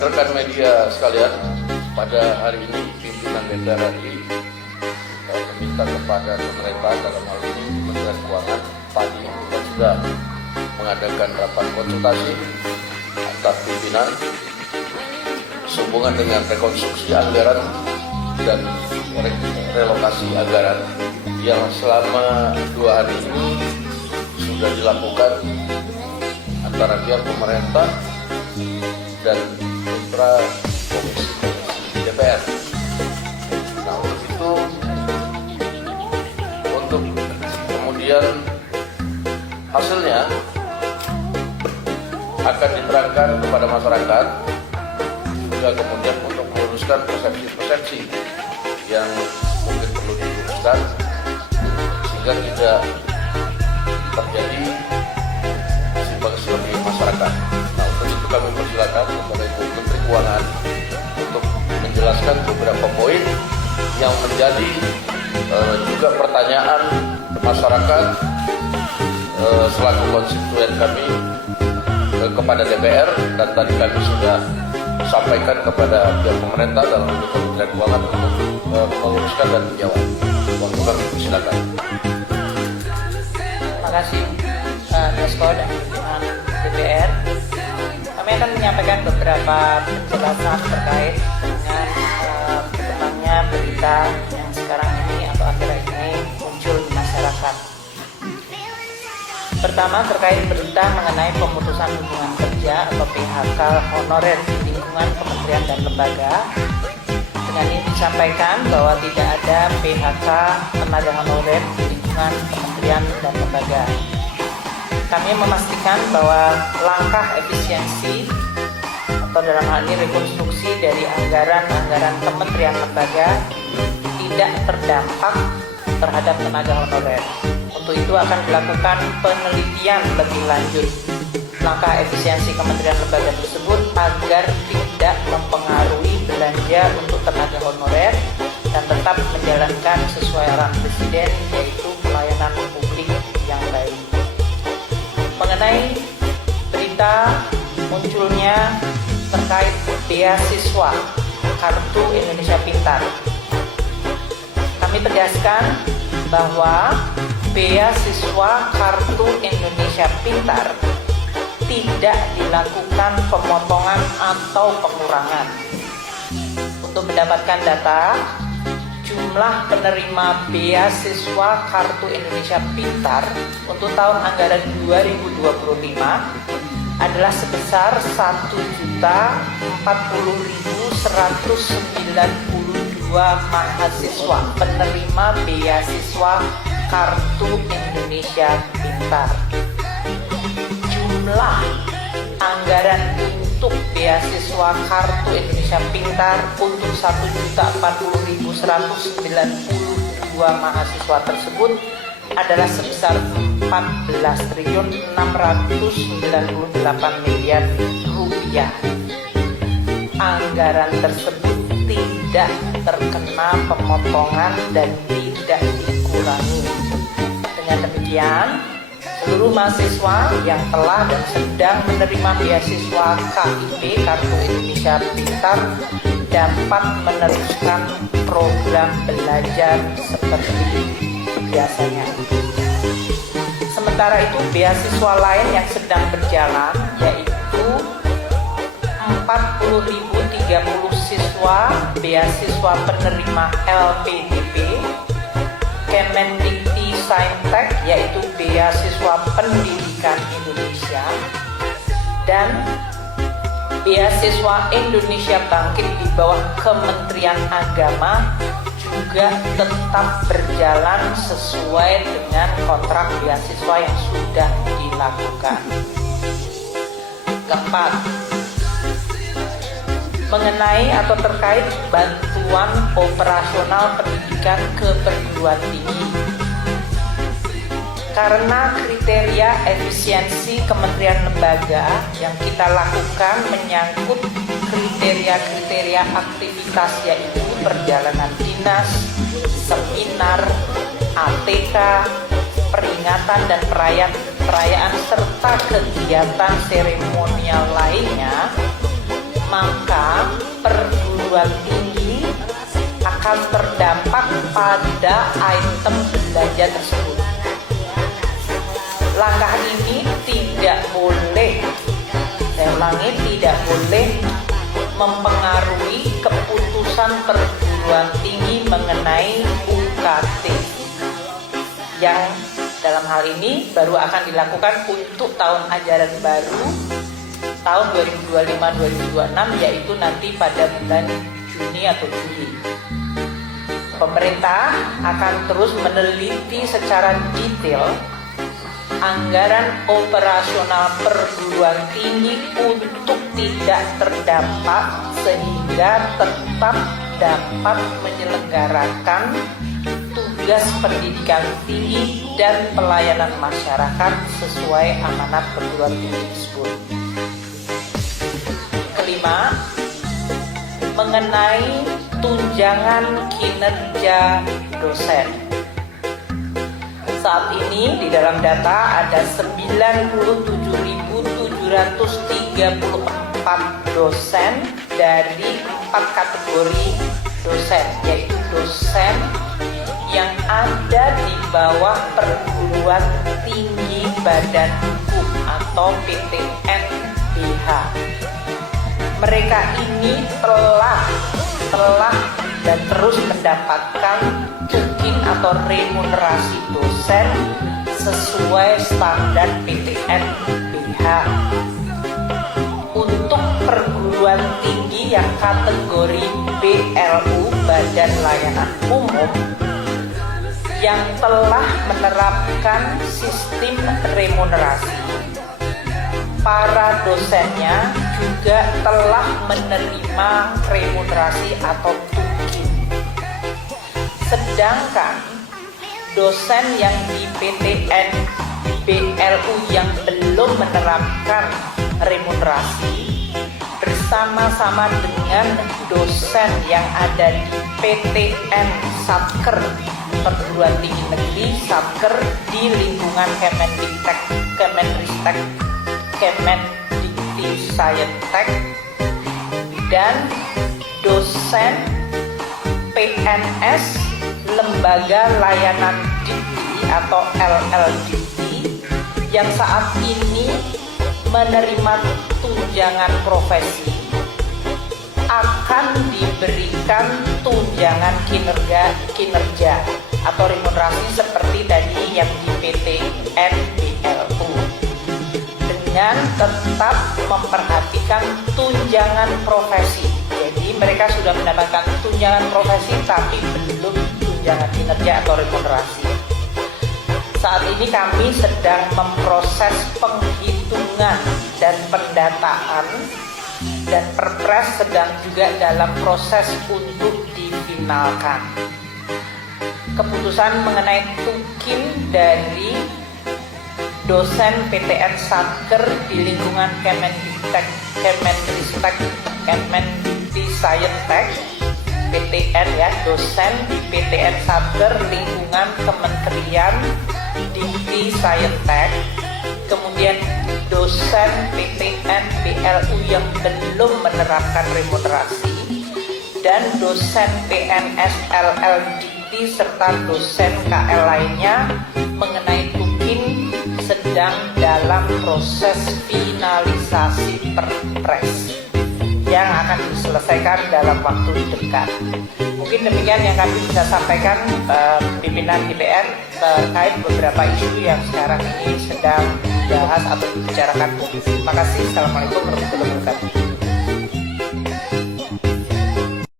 Rekan media sekalian, pada hari ini pimpinan DPR RI meminta kepada pemerintah, dalam hal ini Kementerian Keuangan, tadi sudah mengadakan rapat konsultasi antar pimpinan sehubungan dengan rekonstruksi anggaran dan relokasi anggaran yang selama 2 hari ini sudah dilakukan antara pihak pemerintah dan mitra komisi DPR. Nah, untuk kemudian hasilnya akan diterangkan kepada masyarakat, juga kemudian untuk meluruskan persepsi-persepsi yang mungkin perlu diluruskan sehingga tidak terjadi simpang siur di masyarakat. Nah, untuk itu kami persilakan kepada Ibu Menteri Keuangan untuk menjelaskan beberapa poin yang menjadi juga pertanyaan masyarakat selaku konstituen kami kepada DPR, dan tadi kami sudah sampaikan kepada pihak pemerintah dalam Kementerian Keuangan untuk meluruskan dan menjawab. Waktu kami persilakan. Terima kasih Desko dan pimpinan DPR. Kami akan menyampaikan beberapa penjelasan terkait dengan berkembangnya berita yang sekarang ini atau akhir-akhir ini muncul di masyarakat. Pertama, terkait berita mengenai pemutusan hubungan kerja atau PHK honorer di lingkungan kementerian dan lembaga. Dengan ini disampaikan bahwa tidak ada PHK tenaga honorer di lingkungan kementerian dan lembaga. Kami memastikan bahwa langkah efisiensi atau dalam hal ini rekonstruksi dari anggaran kementerian lembaga tidak terdampak terhadap tenaga honorer. Untuk itu akan dilakukan penelitian lebih lanjut langkah efisiensi kementerian lembaga tersebut agar tidak mempengaruhi belanja untuk tenaga honorer dan tetap menjalankan sesuai arahan Presiden, yaitu pelayanan publik yang baik. Mengenai berita munculnya terkait beasiswa Kartu Indonesia Pintar, kami tegaskan bahwa beasiswa Kartu Indonesia Pintar tidak dilakukan pemotongan atau pengurangan. Untuk mendapatkan data, jumlah penerima beasiswa Kartu Indonesia Pintar untuk tahun anggaran 2025 adalah sebesar 1.040.192 mahasiswa penerima beasiswa Kartu Indonesia Pintar. Jumlah anggaran untuk beasiswa Kartu Indonesia Pintar untuk 1.040.192 mahasiswa tersebut adalah sebesar 14.698 miliar rupiah. Anggaran tersebut tidak terkena pemotongan dan tidak dikurangi. Dengan demikian, seluruh mahasiswa yang telah dan sedang menerima beasiswa KIP Kartu Indonesia Pintar dapat meneruskan program belajar seperti biasanya. Sementara itu, beasiswa lain yang sedang berjalan yaitu 40.030 siswa beasiswa penerima LPDP, Kemendikti Saintek yaitu beasiswa pendidikan Indonesia, dan beasiswa Indonesia Bangkit di bawah Kementerian Agama juga tetap berjalan sesuai dengan kontrak beasiswa yang sudah dilakukan. Keempat, mengenai atau terkait bantuan operasional pendidikan ke perguruan tinggi. Karena kriteria efisiensi kementerian lembaga yang kita lakukan menyangkut kriteria-kriteria aktivitas, yaitu perjalanan dinas, seminar, ATK, peringatan dan perayaan serta kegiatan seremonial lainnya, maka perguruan tinggi akan terdampak pada item belanja tersebut. Langkah ini tidak boleh, saya ulangi, tidak boleh mempengaruhi keputusan perguruan tinggi mengenai UKT yang dalam hal ini baru akan dilakukan untuk tahun ajaran baru tahun 2025-2026, yaitu nanti pada bulan Juni atau Juli. Pemerintah akan terus meneliti secara detail anggaran operasional perguruan tinggi untuk tidak terdampak sehingga tetap dapat menyelenggarakan tugas pendidikan tinggi dan pelayanan masyarakat sesuai amanat perguruan tinggi tersebut. Kelima, mengenai tunjangan kinerja dosen. Saat ini di dalam data ada 97.734 dosen dari 4 kategori dosen, yaitu dosen yang ada di bawah perguruan tinggi badan hukum atau PTN-BH. Mereka ini telah dan terus mendapatkan tukin atau remunerasi dosen sesuai standar PTN-BH. Untuk perguruan tinggi yang kategori BLU (Badan Layanan Umum) yang telah menerapkan sistem remunerasi, para dosennya juga telah menerima remunerasi atau tukin. Sedangkan dosen yang di PTN BLU yang belum menerapkan remunerasi bersama-sama dengan dosen yang ada di PTN Satker Perguruan Tinggi Negeri Satker di lingkungan Kemendiktek, Kemenristek, Kemendikti-Sayentek, dan dosen PNS Lembaga Layanan Dikti atau LLDT yang saat ini menerima tunjangan profesi akan diberikan tunjangan kinerja atau remunerasi seperti tadi yang di PTN BLU, dengan tetap memperhatikan tunjangan profesi. Jadi mereka sudah mendapatkan tunjangan profesi tapi belum tunjangan kinerja atau remunerasi. Saat ini kami sedang memproses penghitungan dan pendataan, dan Perpres sedang juga dalam proses untuk difinalkan. Keputusan mengenai tukin dari dosen PTN Satker di lingkungan Kemendiktek, Kemenristek, Kemendikti-Sayentek, PTN ya, dosen di PTN Satker lingkungan Kementerian Dikti-Sayentek, kemudian dosen PTN BLU yang belum menerapkan remunerasi, dan dosen PNS LLDT serta dosen KL lainnya mengenai tukin sedang dalam proses finalisasi Perpres yang akan diselesaikan dalam waktu dekat. Mungkin demikian yang kami bisa sampaikan pimpinan DPR terkait beberapa isu yang sekarang ini sedang dibahas atau dibicarakan publik. Terima kasih. Assalamualaikum warahmatullahi wabarakatuh.